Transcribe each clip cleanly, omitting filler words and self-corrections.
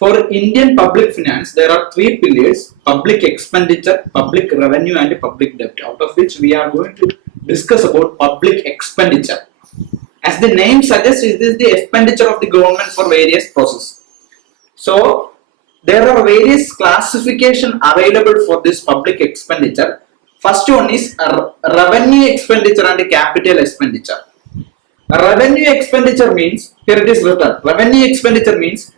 For Indian public finance, there are three pillars: public expenditure, public revenue, and public debt. Out of which we are going to discuss about public expenditure. As the name suggests, it is the expenditure of the government for various processes. So there are various classification available for this public expenditure. First one is revenue expenditure and capital expenditure. Revenue expenditure means, here it is written, revenue expenditure means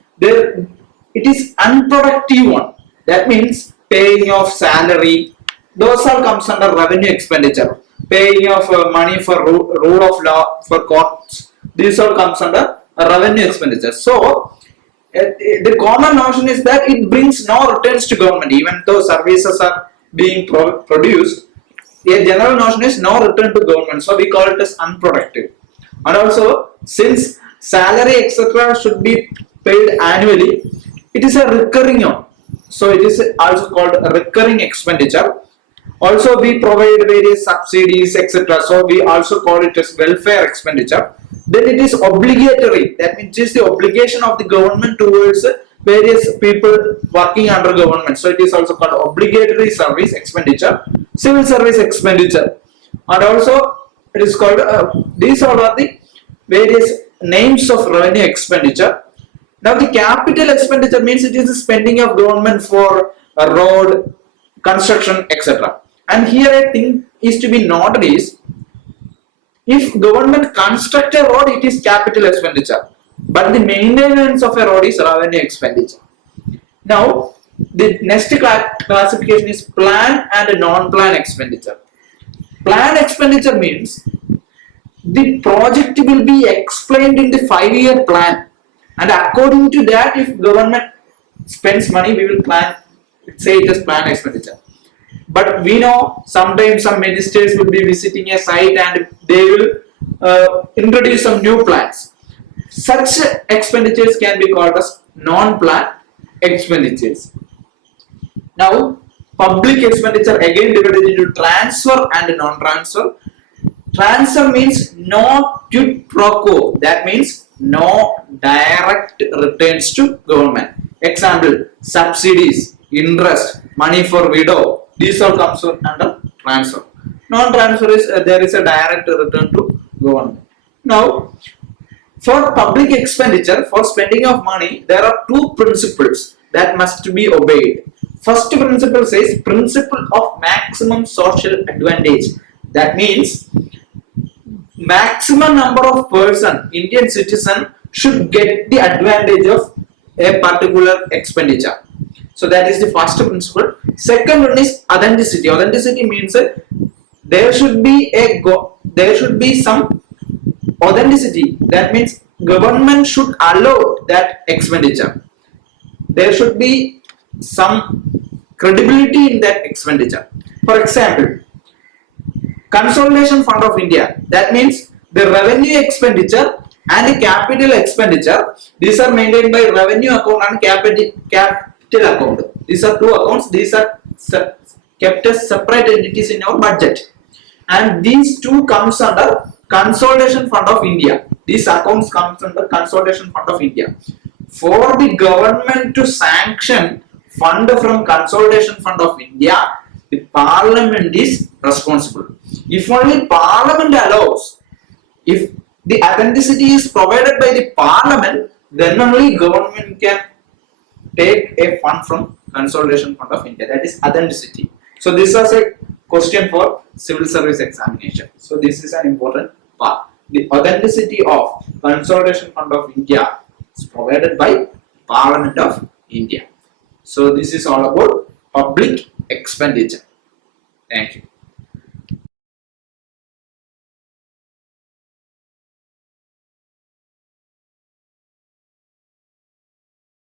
it is unproductive one. That means paying of salary, those all comes under revenue expenditure. Paying of money for rule of law, for courts, these all comes under revenue expenditure. So the common notion is that it brings no returns to government, even though services are being produced. A general notion is no return to government, so we call it as unproductive. And also, since salary etc. should be paid annually, it is a recurring one, so it is also called a recurring expenditure. Also, we provide various subsidies etc., so we also call it as welfare expenditure. Then it is obligatory, that means it is the obligation of the government towards various people working under government, so it is also called obligatory service expenditure, civil service expenditure. And also it is called these all are the various names of revenue expenditure. Now the capital expenditure means it is the spending of government for a road construction etc. And here a thing is to be noted is, if government construct a road, it is capital expenditure, but the maintenance of a road is revenue expenditure. Now the next classification is plan and non-plan expenditure. Plan expenditure means the project will be explained in the 5-year plan, and according to that, if government spends money, we will plan, say it as plan expenditure. But we know sometimes some ministers will be visiting a site and they will introduce some new plans. Such expenditures can be called as non-plan expenditures. Now public expenditure again divided into transfer and non-transfer. Transfer means no quid pro quo, that means no direct returns to government. Example, subsidies, interest, money for widow, these all comes under transfer. Non-transfer is there is a direct return to government. Now for public expenditure, for spending of money, there are two principles that must be obeyed. First principle says principle of maximum social advantage. That means maximum number of person, Indian citizen, should get the advantage of a particular expenditure. So that is the first principle. Second one is authenticity. Authenticity means there should be some authenticity. That means government should allow that expenditure. There should be some credibility in that expenditure. For example, Consolidation Fund of India, that means the revenue expenditure and the capital expenditure, these are maintained by revenue account and capital account. These are two accounts, these are kept as separate entities in our budget, and these two comes under Consolidation Fund of India. These accounts comes under Consolidation Fund of India. For the government to sanction fund from Consolidation Fund of India, the Parliament is responsible. If only Parliament allows, if the authenticity is provided by the Parliament, then only government can take a fund from Consolidation Fund of India. That is authenticity. So this was a question for civil service examination. So this is an important part. The authenticity of Consolidation Fund of India is provided by Parliament of India. So this is all about public expenditure. Thank you.